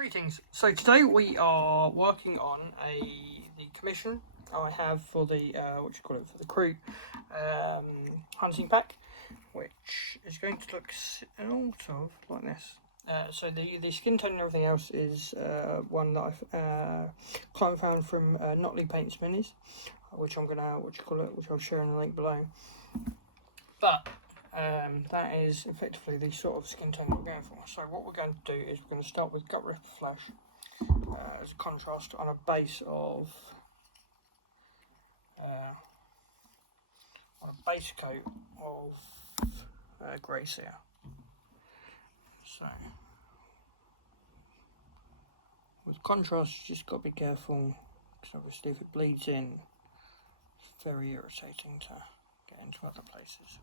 Greetings. So today we are working on the commission I have for the for the KROOT hunting pack, which is going to look sort of like this. So the skin tone and everything else is one that I've found from Notley Paints Minis, which I'll share in the link below. But that is effectively the sort of skin tone we're going for. So what we're going to do is we're going to start with Gut Ripper Flesh as a contrast on a base of coat of grey cere. So with contrast, you just got to be careful, because obviously if it bleeds in, it's very irritating to get into other places.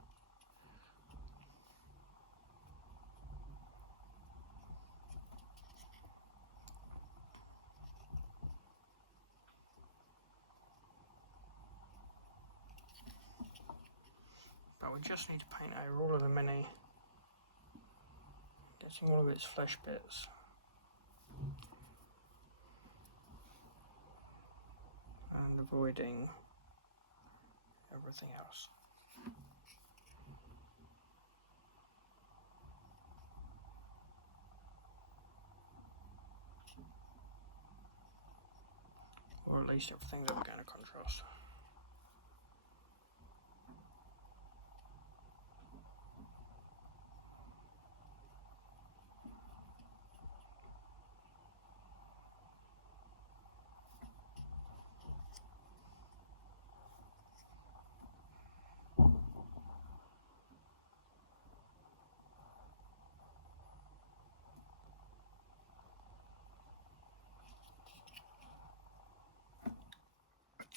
But we just need to paint over all of the mini, getting all of its flesh bits. And avoiding everything else. Or at least everything that we're going to contrast.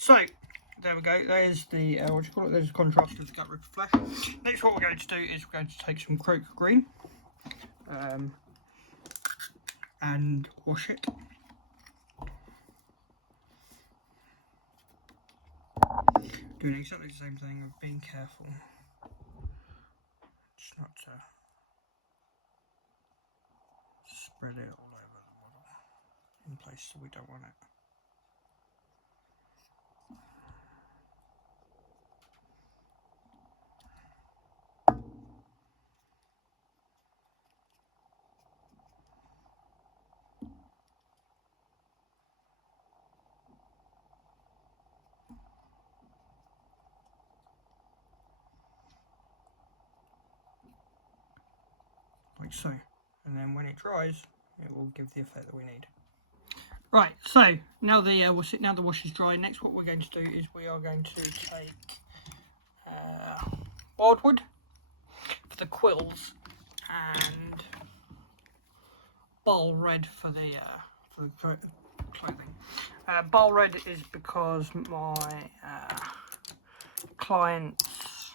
So, there we go, there's the, there's the contrast of the Gut Ripper Flesh. Next what we're going to do is we're going to take some KROOT green and wash it. Doing exactly the same thing, of being careful just not to spread it all over the model in places we don't want it. Like so, and then when it dries, it will give the effect that we need. Right, so now the wash is dry. Next, what we're going to do is we are going to take wildwood for the quills and ball red for the clothing. Ball red is because my client's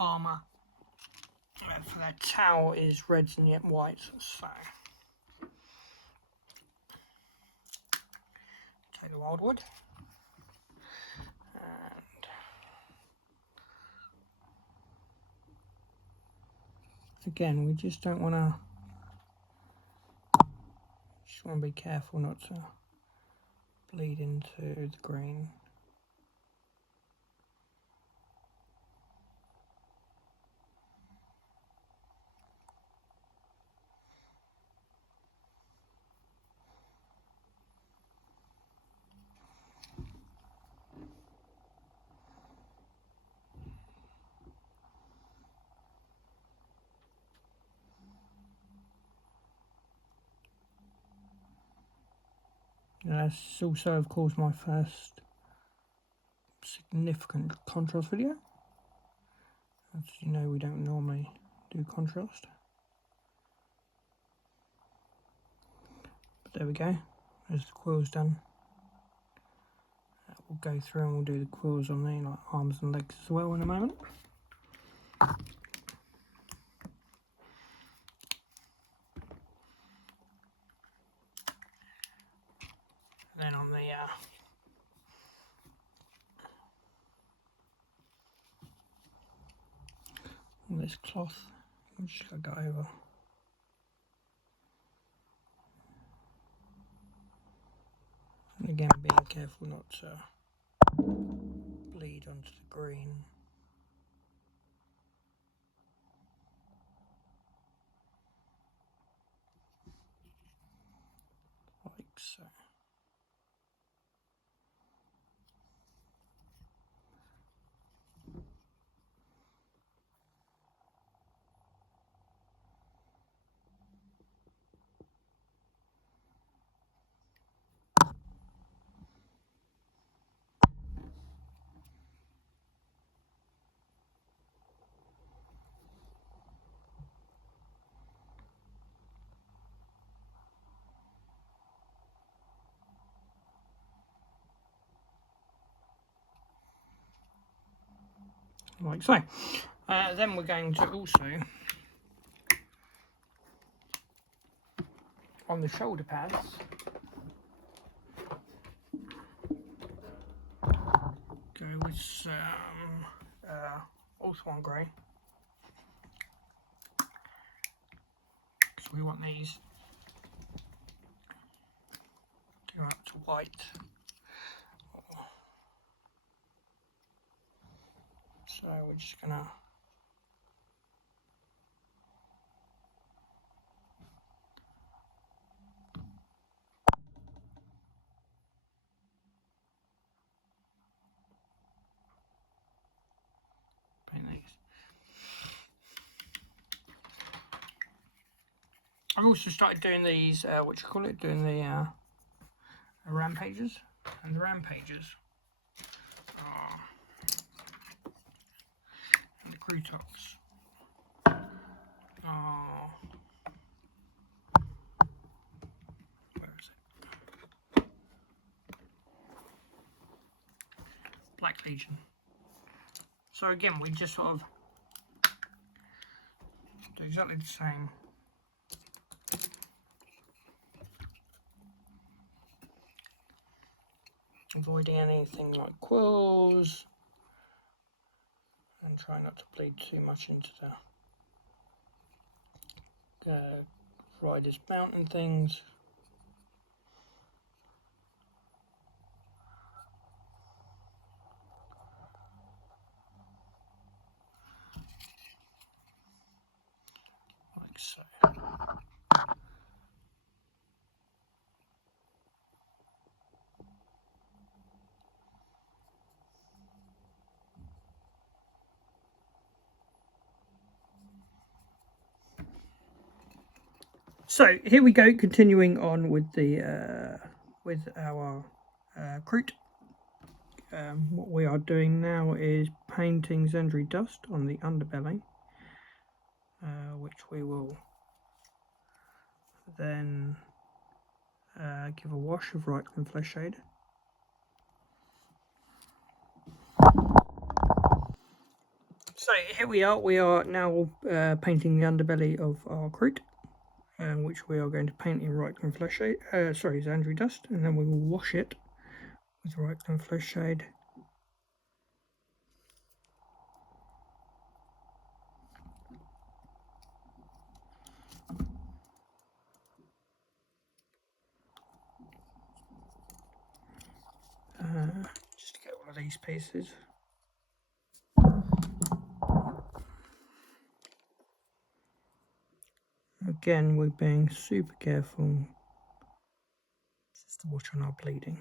armour for their towel is reds and yet whites, so take the wildwood and again we just want to be careful not to bleed into the green. That's also, of course, my first significant contrast video. As you know, we don't normally do contrast. But there we go, there's the quills done. We'll go through and we'll do the quills on the arms and legs as well in a moment. Then on this cloth, I'm just going to go over Again, being careful not to bleed onto the green. Like so. Like so. Then we're going to also, on the shoulder pads, go with some Ultron Grey. So we want these to go up to white. So we're just gonna paint these. I've also started doing these, doing the rampages, and the rampages are, and the KROOTs are, where is it? Black Legion. So again, we just sort of do exactly the same. Avoiding anything like quills, and try not to bleed too much into the rider's mount and things. Like so. So here we go, continuing on with the with our KROOT. What we are doing now is painting Zendri Dust on the underbelly, which we will then give a wash of Reichlin Flesh Shade. So here we are now painting the underbelly of our KROOT, which we are going to paint in Reichlin Flesh Shade, Zendri Dust, and then we will wash it with Reichlin Flesh Shade. Just to get one of these pieces. Again, we're being super careful just to watch on our bleeding.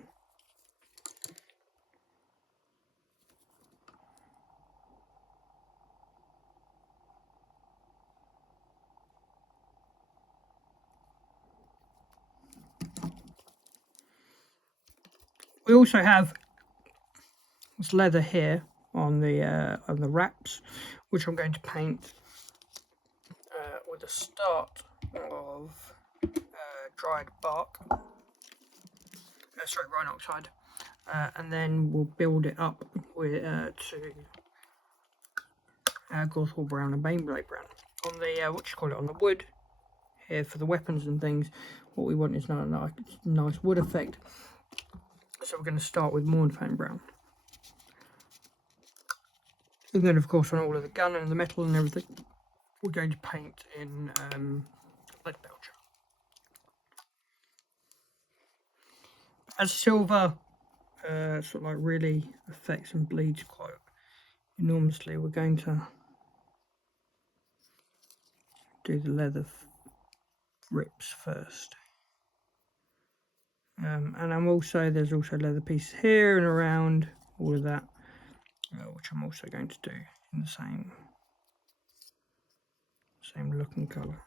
We also have this leather here on the wraps, which I'm going to paint with a start of dried bark, Rhine Oxide, and then we'll build it up with to Gothel Brown and Baneblade Brown. On the on the wood here for the weapons and things, what we want is a nice wood effect. So we're going to start with Mournfang Brown. And then, of course, on all of the gun and the metal and everything, we're going to paint in Lead Belcher. as silver sort of like really affects and bleeds quite enormously, we're going to do the leather rips first. And there's also leather pieces here and around all of that, which I'm also going to do in the same look and colour.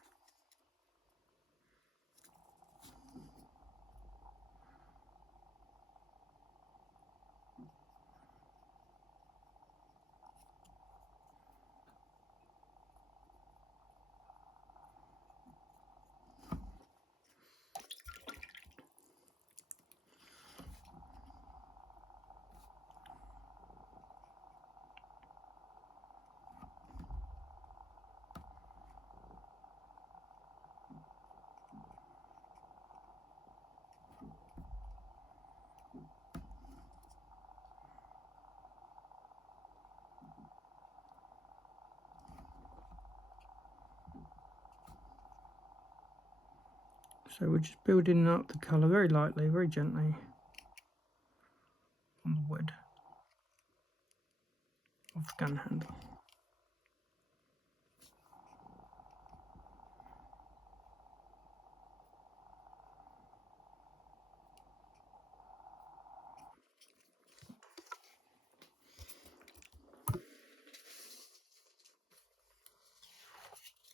So we're just building up the colour very lightly, very gently on the wood of the gun handle.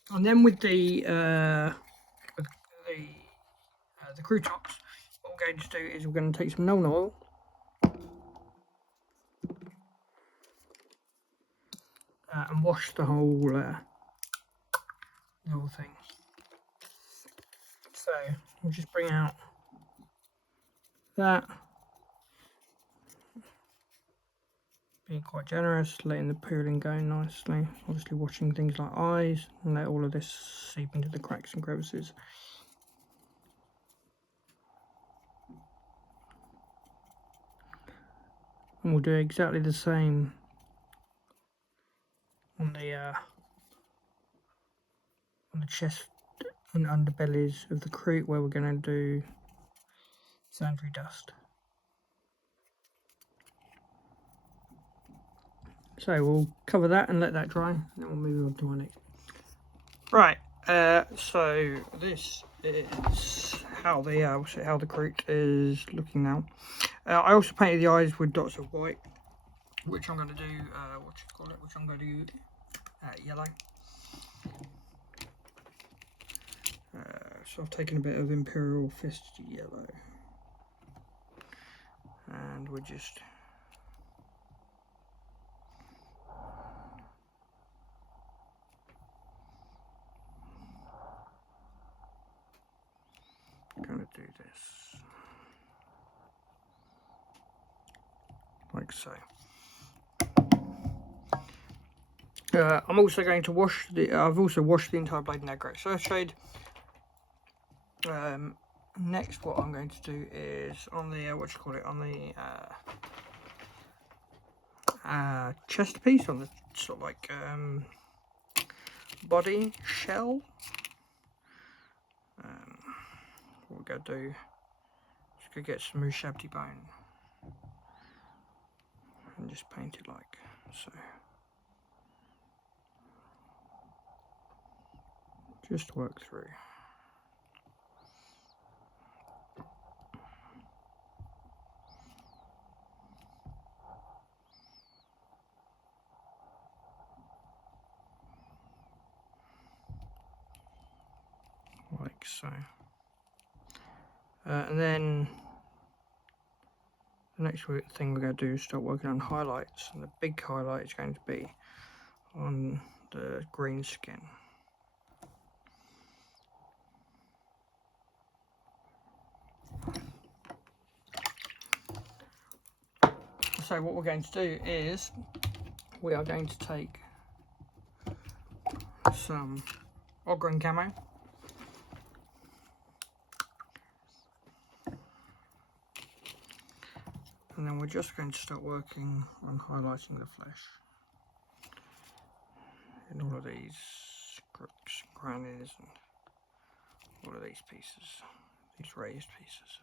And then with the KROOT tops, what we're going to do is we're going to take some Nuln oil and wash the whole thing. So we'll just bring out that, being quite generous, letting the pooling go nicely, obviously washing things like eyes, and let all of this seep into the cracks and crevices. And we'll do exactly the same on the chest and underbellies of the KROOT, where we're going to do sandry dust. So we'll cover that and let that dry, and then we'll move on to our next. Right, so this is how the KROOT is looking now. I also painted the eyes with dots of white, which I'm going to do, which I'm going to do yellow. So I've taken a bit of Imperial Fist yellow, and we're just going to do this like so. I'm also going to wash I've also washed the entire blade in that grey surf shade. Next, what I'm going to do is on the on the chest piece, on the sort of like body shell. What we're going to do is go get some Ushabti bone and just paint it like so. Just work through. Like so. And then the next thing we're going to do is start working on highlights, and the big highlight is going to be on the green skin. So what we're going to do is we are going to take some Ogren camo, and then we're just going to start working on highlighting the flesh in all of these crooks, crannies, and all of these pieces, these raised pieces.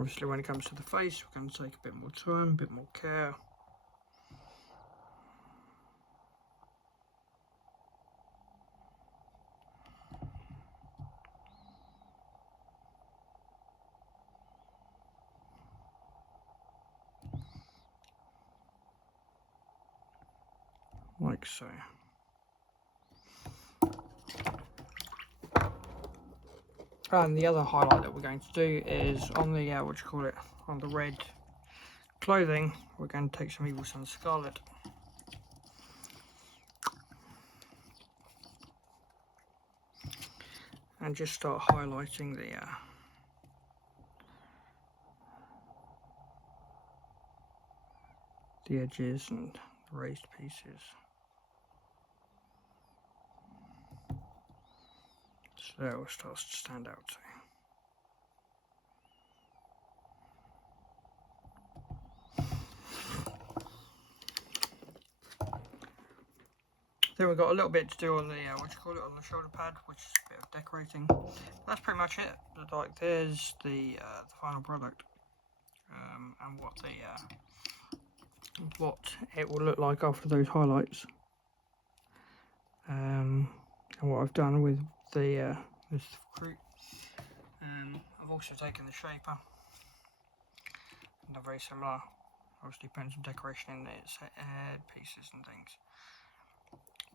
Obviously when it comes to the face, we're going to take a bit more time, a bit more care. Like so. And the other highlight that we're going to do is on the, on the red clothing, we're going to take some Evil Sun Scarlet. And just start highlighting the edges and the raised pieces. So that all starts to stand out too. Then we've got a little bit to do on the on the shoulder pad, which is a bit of decorating. That's pretty much it. Like there's the final product, and what it will look like after those highlights. And what I've done with the this KROOT, I've also taken the shaper, and they're very similar. Obviously, putting some decoration in its head pieces and things.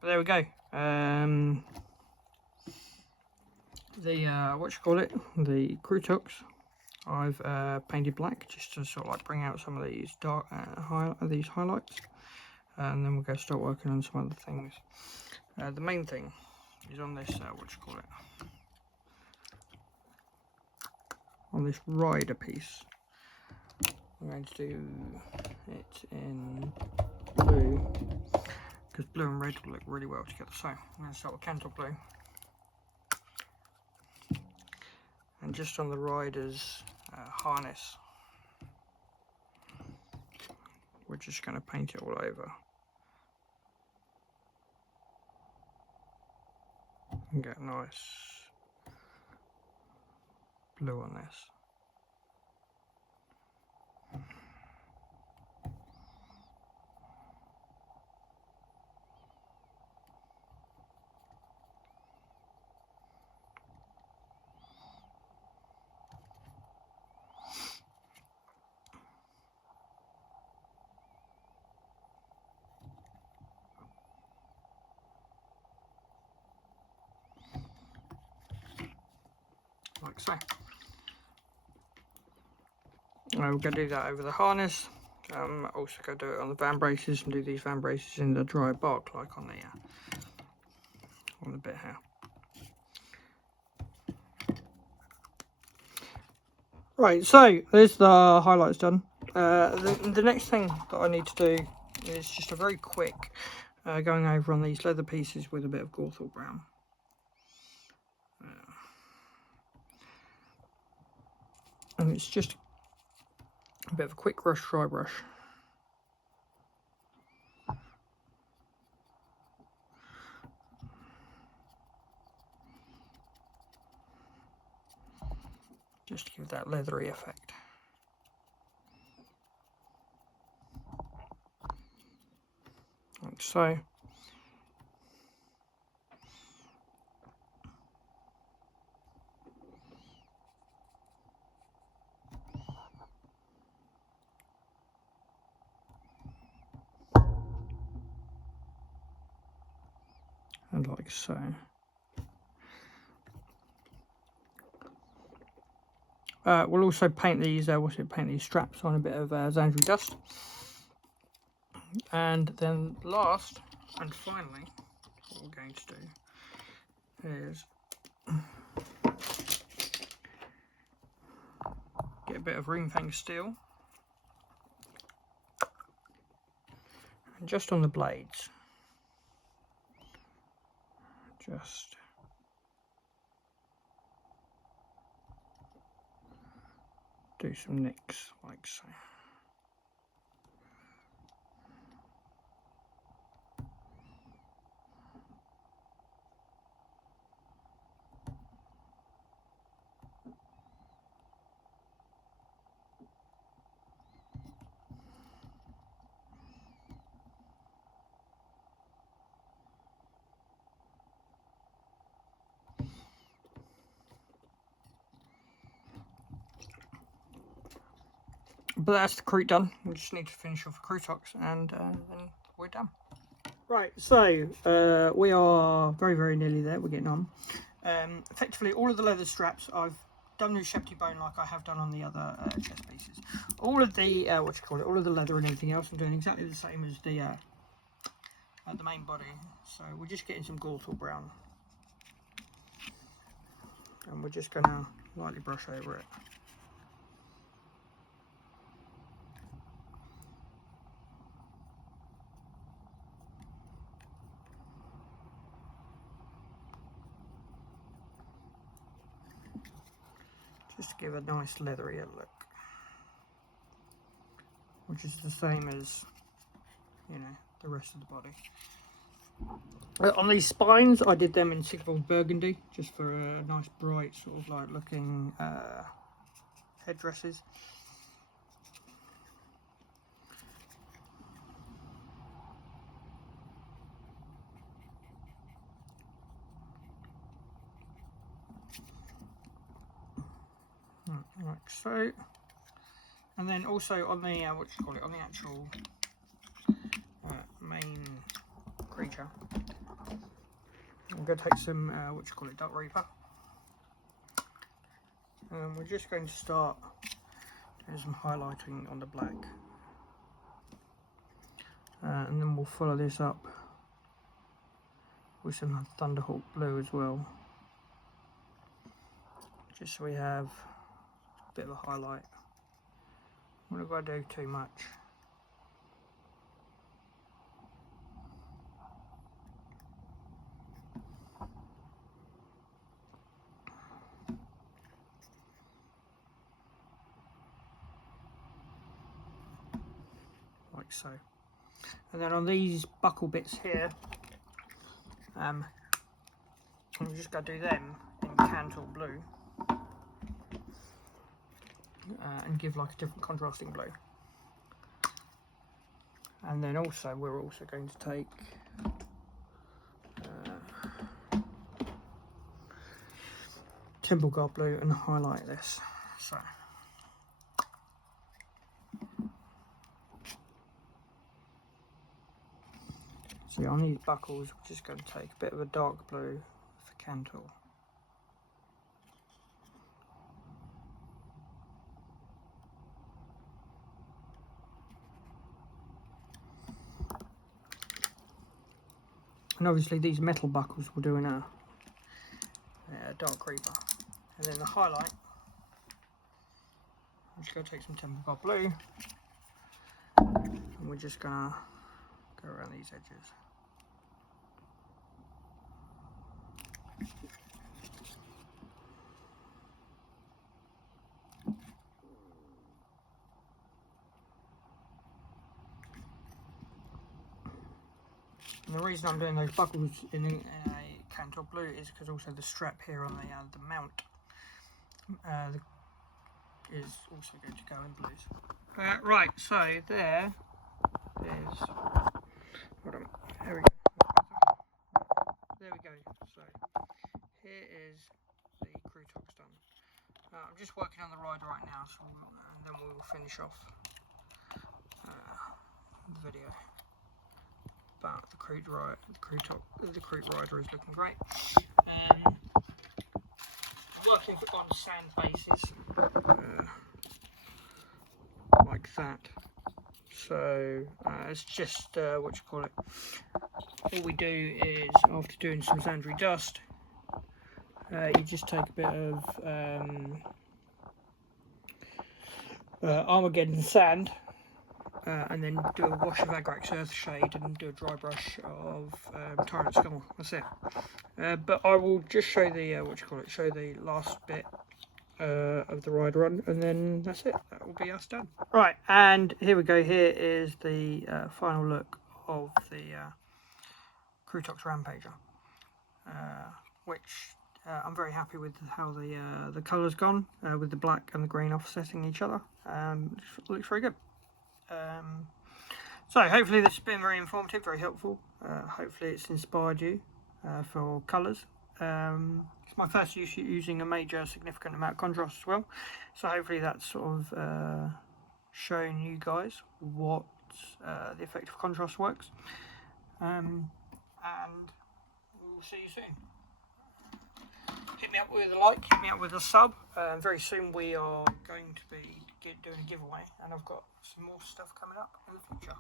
But there we go. The KROOT I've painted black just to sort of like bring out some of these dark highlights, and then we'll go start working on some other things. The main thing is on this on this rider piece. I'm going to do it in blue because blue and red will look really well together. So I'm going to start with Cantor blue, and just on the rider's harness, we're just going to paint it all over and get a nice blue on this. Like so. We're going to do that over the harness. Also going to do it on the van braces and do these van braces in the dry bark, like on the bit here. Right, so there's the highlights done. The next thing that I need to do is just a very quick going over on these leather pieces with a bit of Gorthal brown. And it's just a bit of a quick dry brush. Just to give that leathery effect. Like so. And like so. We'll also paint these, paint these straps on a bit of Zandri dust. And then last and finally, what we're going to do is get a bit of Ringfang steel. And just on the blades. Just do some nicks like so. But that's the KROOT done. We just need to finish off the KROOTOX and then we're done. Right, so we are very nearly there. We're getting on. Effectively, all of the leather straps I've done with Shepty bone like I have done on the other chest pieces. All of the all of the leather and everything else I'm doing exactly the same as the main body. So we're just getting some Gorthal brown, and we're just going to lightly brush over it. Just to give a nice leathery look, which is the same as, you know, the rest of the body. On these spines, I did them in Sigvold Burgundy, just for a nice bright sort of like looking headdresses. Like so. And then also on the on the actual main creature, I'm going to take some Dark Reaper, and we're just going to start doing some highlighting on the black, and then we'll follow this up with some Thunderhawk blue as well, just so we have a bit of a highlight. I'm not going to do too much. Like so. And then on these buckle bits here, I'm just going to do them in Cantal blue, and give like a different contrasting blue. And then also we're also going to take Temple Guard blue and highlight this. So on these buckles, we're just going to take a bit of a dark blue for Cantal. And obviously these metal buckles we're doing a Dark Reaper. And then the highlight, I'm just going to take some Temple Guard blue, and we're just going to go around these edges. And the reason I'm doing those buckles in a Cantor blue is because also the strap here on the mount is also going to go in blues. Right, so there is, hold on, there we go. There we go. So here is the KROOTOX done. I'm just working on the rider right now, so and then we will finish off the video. But the KROOT rider is looking great. Working on sand bases like that. So it's just all we do is, after doing some Sandry dust, you just take a bit of Armageddon sand, and then do a wash of Agrax Earthshade and do a dry brush of Tyrant Skull. That's it. But I will just show the show the last bit of the rider on, and then that's it. That will be us done. Right, and here we go. Here is the final look of the KROOTOX Rampager, which I'm very happy with how the colour's gone, with the black and the green offsetting each other. It looks very good. So hopefully this has been very informative, very helpful. Hopefully it's inspired you for colours. It's my first use using a major significant amount of contrast as well, so hopefully that sort of showing you guys what the effective contrast works, and we'll see you soon. Hit me up with a like, hit me up with a sub. Very soon we are going to be doing a giveaway, and I've got some more stuff coming up in the future.